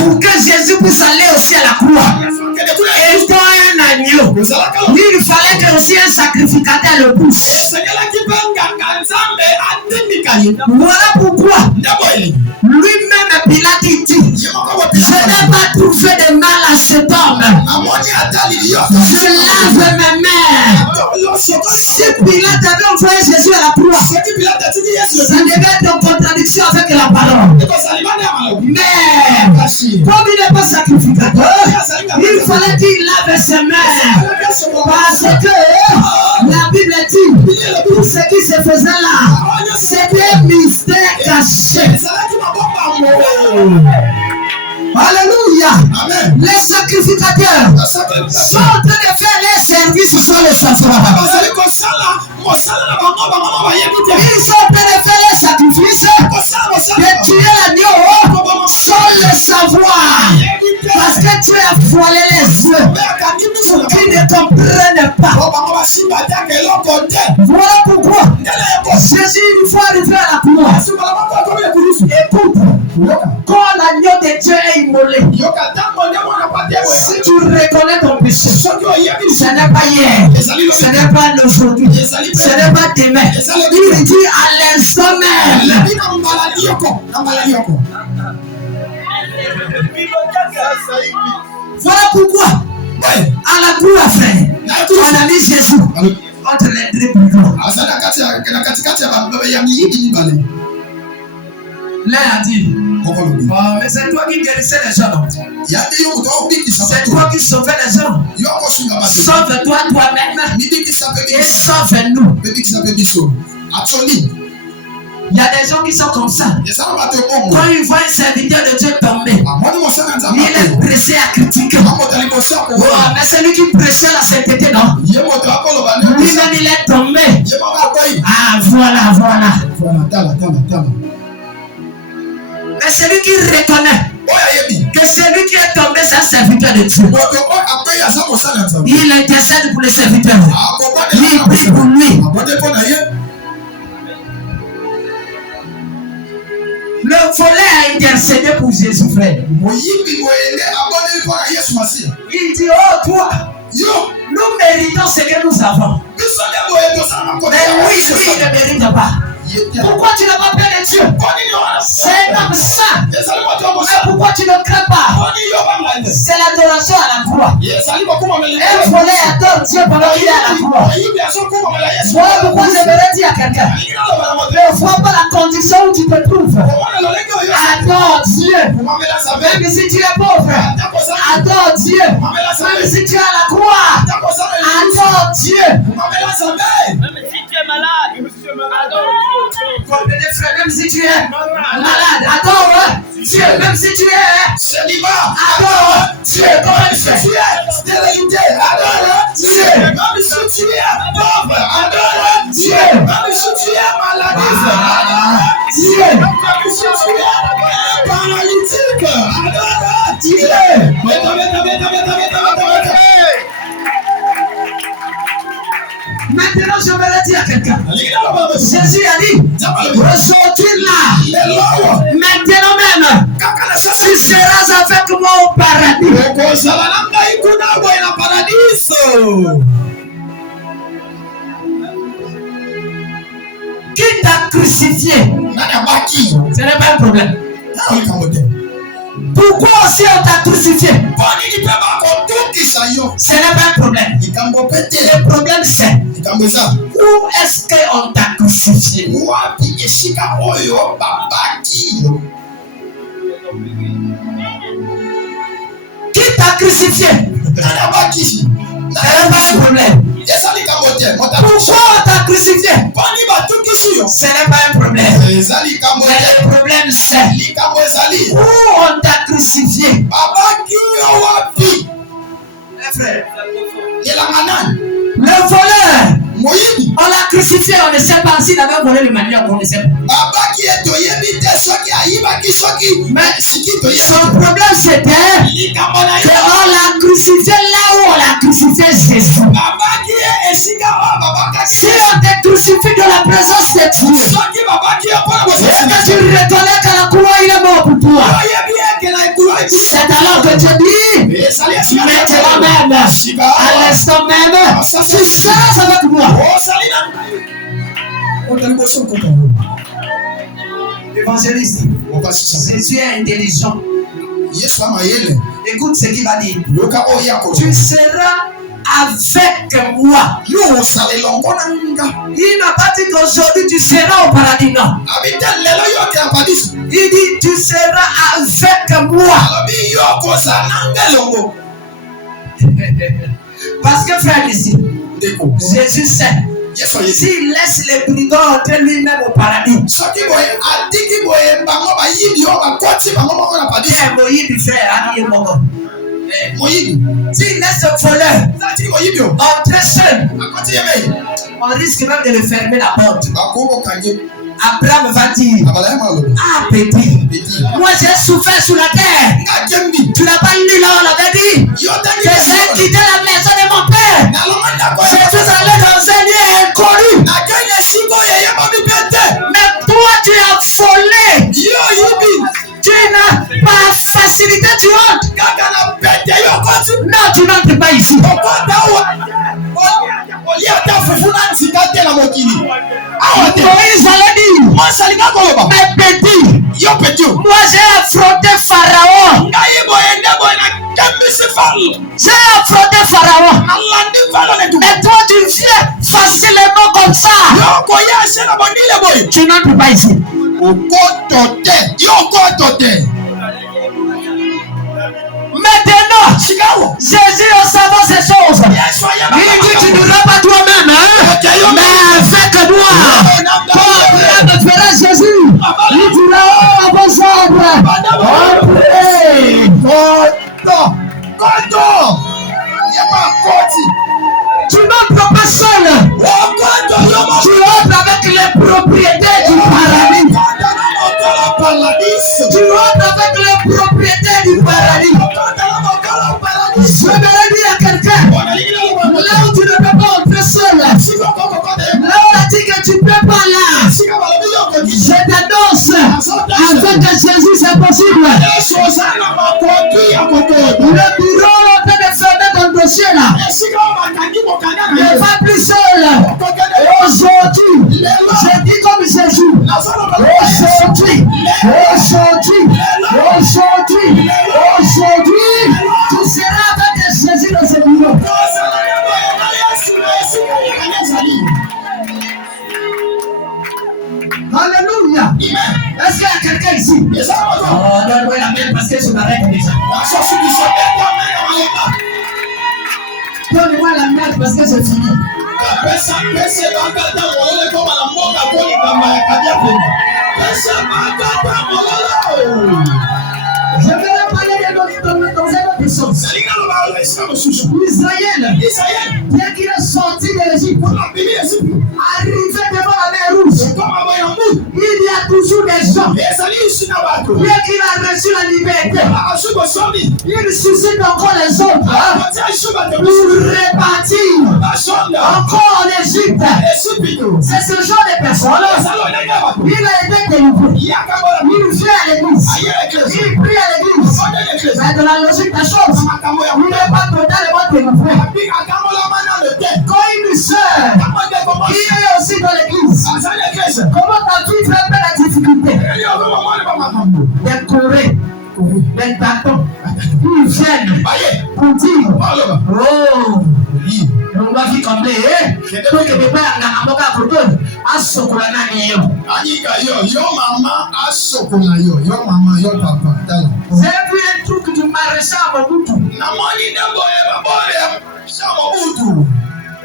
pour que Jésus puisse aller aussi à la croix. Étant un agneau, il fallait que aussi un sacrificateur le pousse. Voilà pourquoi lui-même Pilate dit, je n'ai pas trouvé de mal à cet homme. Je lave mes mains. Si Pilate avait envoyé Jésus à la croix, ça devait être en contradiction avec la parole. Mais comme il n'est pas sacrificateur, il fallait qu'il lave ses mains. Parce que la Bible dit, tout ce qui se faisait là, c'était un mystère caché. Alléluia. Amen. Les sacrificateurs sont en train de faire les services sans le savoir. Ils sont en train de faire les sacrifices, de tuer l'agneau sans le savoir. Parce que tu as voilé les yeux qui ne comprennent pas. Voilà pourquoi Jésus, il faut arriver à la croix. Écoute, quand l'agneau de Dieu est immolé, si tu reconnais ton péché, ce n'est pas hier, ce n'est pas aujourd'hui, ce n'est pas demain. Il dit à l'instant même. Voilà pourquoi à la croix, frère, on a mis Jésus entre les deux boulons. Là, il a dit, mais c'est toi qui guérissais les gens. C'est toi qui sauvais les gens. Sauve-toi toi-même et sauve-nous. Il y a des gens qui sont comme ça. Quand ils voient un serviteur de Dieu tomber, il est pressé à critiquer. Oh, mais celui qui prêchait la sainteté, non? Lui-même, il est tombé. Ah, voilà. Mais celui qui reconnaît que celui qui est tombé, c'est un serviteur de Dieu, il intercède pour les serviteurs. Il prie pour lui. Le volet a intercédé pour Jésus, frère. Il dit, oh toi, nous méritons ce que nous avons. Mais lui, il ne mérite pas. Pourquoi tu n'as pas peur de Dieu? C'est un homme saint. Mais pourquoi tu ne crains pas? C'est l'adoration à la croix. Un volet adore Dieu pendant qu'il est à la croix. Voilà pourquoi j'aimerais dire à quelqu'un, ne vois pas la condition où tu te trouves. Adore Dieu. Même si tu es pauvre, adore Dieu. Même si tu es à la croix, adore Dieu. Même si tu es malade, adore Dieu. Même si tu es malade, adore Dieu. Même si tu es célibat, adore Dieu. Même si tu es stérilité, adore Dieu. Même si tu es pauvre, adore Dieu. Même si tu es maladie, adore Dieu. Même si tu es paralytique, adore Dieu. Maintenant, je vais le dire à quelqu'un. Jésus a dit, aujourd'hui là, maintenant même, tu seras avec moi au paradis. Qui t'a crucifié? Ce n'est pas un problème. Pourquoi aussi on t'a crucifié? Ce n'est pas un problème. Le problème c'est où est-ce qu'on t'a crucifié? Qui t'a crucifié? Ce n'est pas un problème. Pourquoi on t'a crucifié? Ce n'est pas un problème. Mais le problème c'est où on t'a crucifié. Le voleur, on l'a crucifié, on ne sait pas s'il avait volé le manière qu'on ne sait pas. Mais son problème c'était qu'on l'a crucifié là où on l'a crucifié Jésus. Si on te crucifie dans la présence de Dieu, est-ce que tu reconnais qu'à la croix il est mort pour toi? C'est que Dieu dit, maintenant même, à l'instant même, tu sers avec moi. Évangéliste, Jésus est intelligent. Écoute ce qu'il va dire. Tu seras avec moi. Il n'a pas dit qu'aujourd'hui tu seras au paradis, non. Il dit tu seras avec moi. Parce que frère ici, Jésus sait. S'il laisse les brigands entrer lui-même au paradis, s'il laisse le voleur entrer seul, on risque même de le fermer la porte. Abraham va dire, ah petit, moi j'ai souffert sur la terre. Tu n'as pas lu là, on l'avait dit que j'ai quitté la maison de mon père. Je suis allé dans un lieu inconnu. Mais toi tu as volé. Tu n'as pas facilité, tu entres. Non, tu n'entres pas ici. Moïse allait dire, mais petit, moi j'ai affronté Pharaon. J'ai affronté Pharaon. Mais toi tu viens facilement comme ça. Tu n'entres pas ici. Maintenant, Jésus en savant ces choses, il dit tu ne l'as pas toi-même, hein? Mais avec moi. Quand Abraham fera Jésus, il dira oh vos œuvres, tu n'entres pas seul. Tu entres avec les propriétés du paradis. Tu entres avec les propriétés du paradis. Je me l'ai dit à quelqu'un, là où tu ne peux pas entrer seul, là où on a dit que tu ne peux pas là, je t'annonce, avec Jésus c'est possible. Le bureau est en train de fermer ton dossier là. Ne va plus seul. Aujourd'hui, je dis comme Jésus, aujourd'hui, tu seras avec Jésus dans ce bureau. Alléluia. Est-ce qu'il y a quelqu'un ici? Oh, donne-moi la main parce que je m'arrête déjà. Donne-moi la main parce que j'ai fini. Je vais parler dans un autre sens. Israël, bien qu'il est sorti de l'Égypte, arrivé devant la mer Rouge, il y a toujours des gens. Bien qu'il a reçu la liberté, il suscite encore les autres pour répartir encore l'Égypte. C'est ce genre de personnes. Il a été délivré. Il vient à l'église. Il prie à l'église. Mais dans la logique des choses, il n'est pas totalement délivré. Quand une sœur qui est aussi dans l'église, comment ta vie fait la difficulté? Des Corées, des bâtons, ils viennent pour dire oh, on va vivre comme des donc il ne peut pas avoir un côté à sokola nani yo maman à sokola yo maman yo papa. J'ai vu un truc du maréchal Mobutu.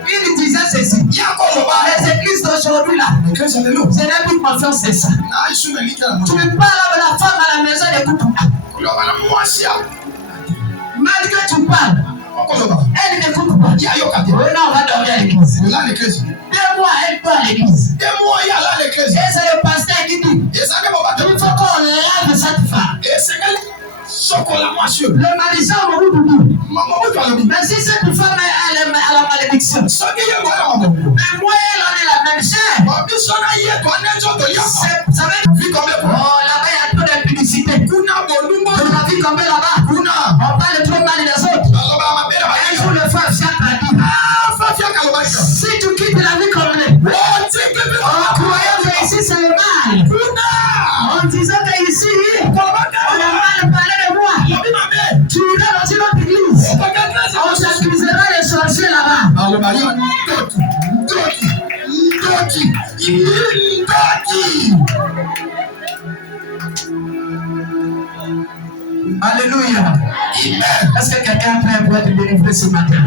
Il disait ceci. Les églises d'aujourd'hui là, je n'ai plus confiance de ça. Tu me parles avec la femme à la maison de Koutou. Malgré que tu parles, elle n'écoute pas. Là, on va dormir à l'église. 2 mois, elle part à l'église. Et c'est le pasteur qui dit il faut qu'on lave cette femme. Le maréchal Mobutu. Mais si cette femme est à la malédiction, mais moi elle en est la même chair. Ça veut dire oh là-bas il y a trop de publicité. Dans la vie tombé là-bas. On parle trop mal des autres. Un jour, le frère Fiat a dit, si tu quittes la vie comme elle est, en croyant que ici c'est le mal, en disant que ici on a mal parlé de moi, tu iras dans une autre église, on s'accusera de sorcier là-bas. Alléluia. Est-ce que quelqu'un est prêt pour être délivré ce matin?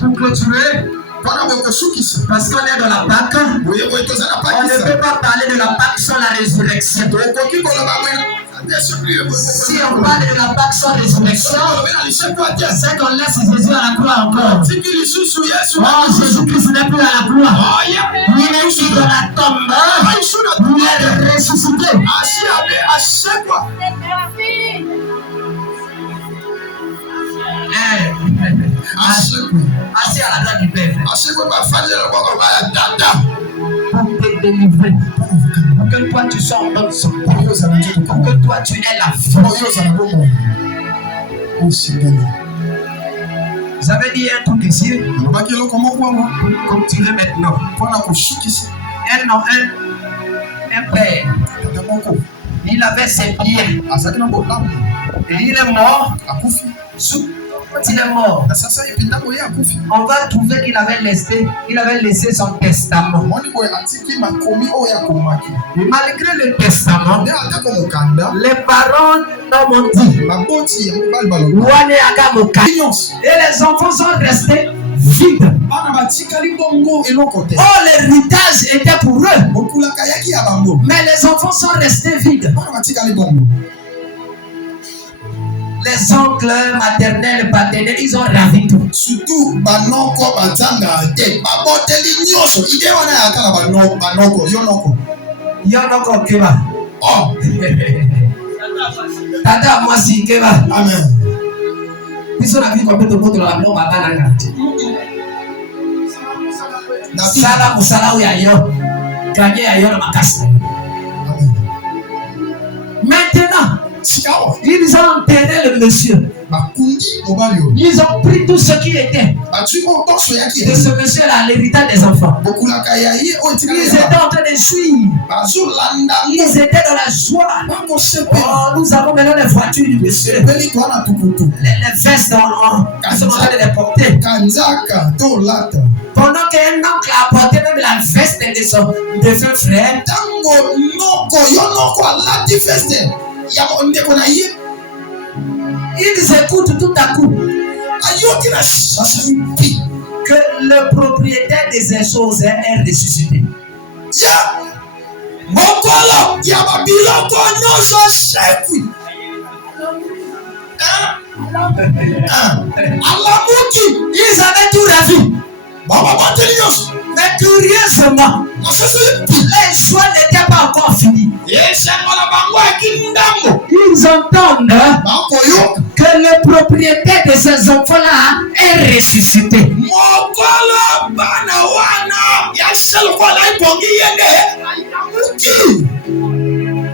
Pour clôturer, parce qu'on est dans la Pâque, on ne peut pas parler de la Pâque sans la résurrection. Si on parle de la Pâque sans résurrection, c'est qu'on laisse Jésus à la croix encore. Oh, Jésus-Christ n'est plus à la croix. Il est dans la tombe. Il est ressuscité. Assis à la droite du Père. Pour te délivrer. Pour que toi tu sois en bonne santé. Pour que toi tu aies la vie. Vous avez dit un truc ici. Continuez maintenant. Un père. Il avait ses pieds. Et il est mort. Quand il est mort, on va trouver qu'il avait laissé son testament. Et malgré le testament, les parents m'ont dit, et les enfants sont restés vides. Oh, l'héritage était pour eux, mais les enfants sont restés vides. Les oncles maternels, paternels, ils ont ravi tout. Surtout, Yonoko Keba. Oh, Tata, moi si Keba. Amen. Ils sont la vie comme tout le monde la maison, papa n'a Sala Musala ou Yayo. Gagné Yayo na Makasi. Maintenant, ils ont enterré le monsieur. Ils ont pris tout ce qui était de ce monsieur-là, l'héritage des enfants. Ils étaient en train de suivre. Ils étaient dans la joie. Oh, nous avons maintenant les voitures du monsieur. Les vestes, ils sont en train de les porter. Pendant qu'un oncle a porté même la veste de son défunt frère. Ils écoutent tout à coup que le propriétaire de ces choses est ressuscité. Ils avaient tout ravi. Mais curieusement, les choix n'étaient pas encore finis. Ils entendent que le propriétaire de ces enfants-là est ressuscité.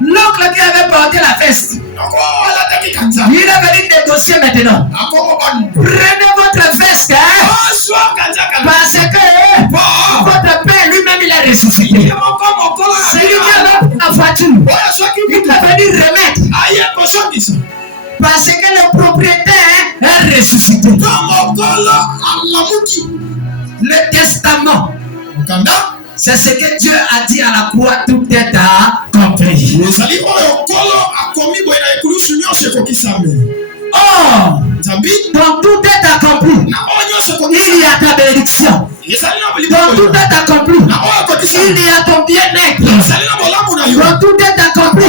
L'oncle qui avait porté la veste, il est venu négocier maintenant. Prenez votre veste, parce que votre père lui-même il est ressuscité. C'est lui qui avait la voiture. Il va venir remettre. Parce que le propriétaire est ressuscité. Le testament, c'est ce que Dieu a dit à la croix, tout est accompli. Oh, quand tout est accompli, il y a ta bénédiction. Quand tout est accompli, il y a ton bien-être. Quand tout est accompli,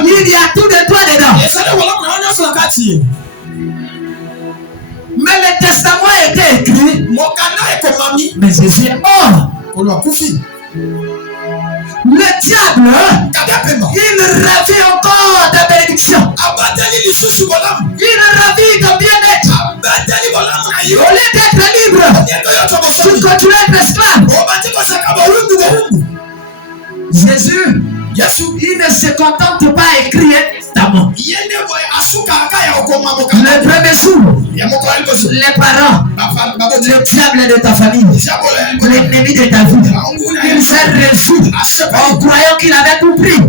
il y a tout de toi dedans. Mais le testament a été écrit. Mais Jésus est mort. Le diable, il ravit encore ta bénédiction. Il ravit ton bien-être. Au lieu d'être libre, tu continues à être esclave. Jésus, il ne se contente pas à écrire un testament. Le premier jour, les parents, le diable de ta famille, l'ennemi de ta vie, il s'est réjoui en croyant qu'il avait tout pris.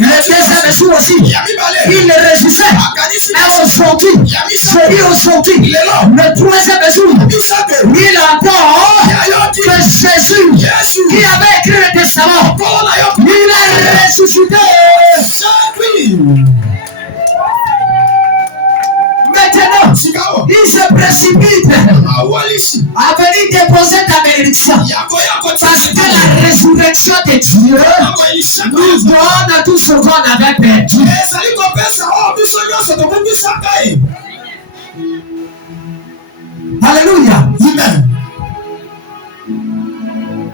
Le deuxième jour aussi, il le réjouissait. Et aujourd'hui, le troisième jour, il entend que Jésus, qui avait écrit le testament, il a ressuscité. Maintenant, il se précipite à venir déposer ta bénédiction. Parce que la résurrection de Dieu nous donne tout ce qu'on avait perdu. Alléluia. Amen.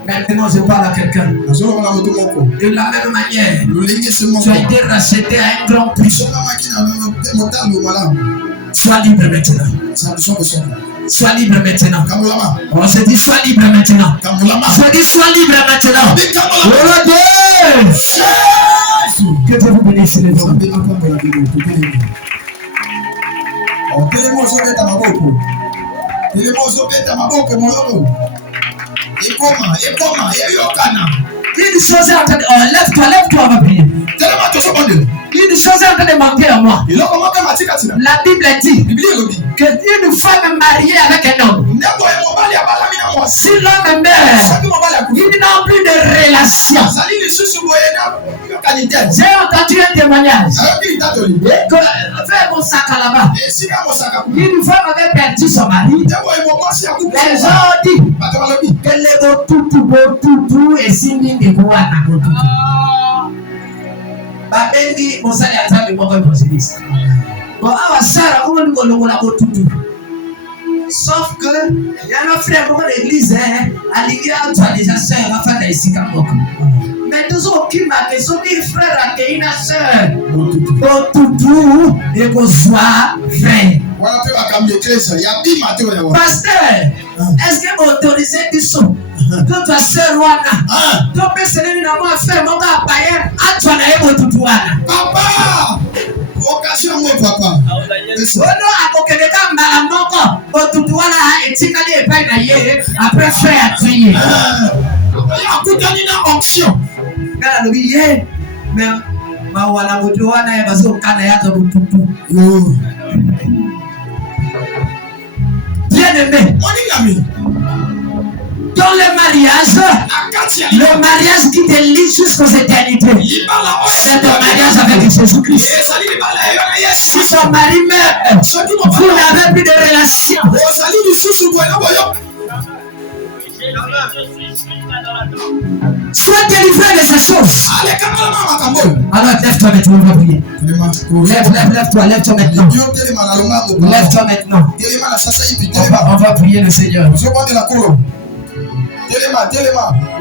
Maintenant, je parle à quelqu'un. De la même manière, tu as été racheté à un grand prix. Sois libre maintenant. Sois libre maintenant. On se dit sois libre maintenant. Je dis sois libre maintenant. Que Dieu vous bénisse les hommes. Une chose est en train de... lève-toi, on va prier. Une chose est en train de manquer à moi. La Bible dit qu'une femme mariée avec un homme, si l'homme meurt, il n'a plus de relation. J'ai entendu un témoignage. Fais mon sac là-bas. Une femme avait perdu son mari. Les gens ont dit que les botutu et signes de bois. Babendi mosali azabe moko evangeliste. Bon awa Sarah comment nous kolongola botutu. Sauf que il y a un frère dans l'église alingi a déjà sœur afin d'aisika moko. Mais tous qui m'a que son frère a une sœur. Botutu et qu'on soit frère. Pasteur, est-ce que vous autorisez du son? Que ta sœur wana, ton père c'est lui n'a pas fait mon gars païen, à toi n'a pas tout wana. Papa, vocation moi papa. Oh non, à côté de ça, madame Moko, tout wana et tikali et païen ailleurs après faire trier. Il y a tout gagné dans onction. Gars le billet, mais ma wana tout wana et baso kana ya tout tout. Bien aimé. Dans le mariage qui te lie jusqu'aux éternités, c'est ton mariage avec Jésus-Christ. Si ton mari meurt, vous n'avez plus de relation. Sois délivré de ces choses. Alors lève-toi maintenant, on va prier. Lève-toi maintenant. Lève-toi maintenant. On va prier le Seigneur.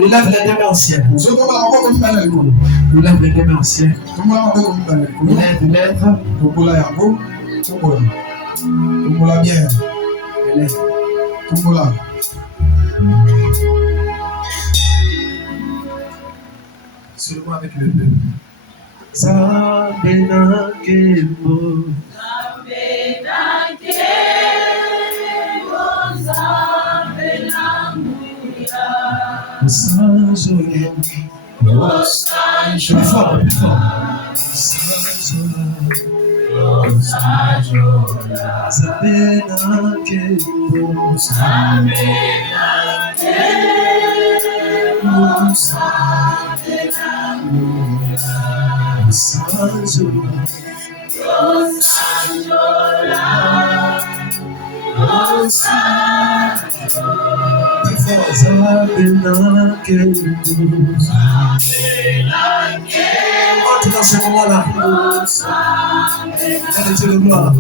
Lève les deux mains au ciel. Lève les deux mains au ciel. Lève. Seulement avec le bleu. Plus fort. Entre dans ce moment-là. Dieu de gloire.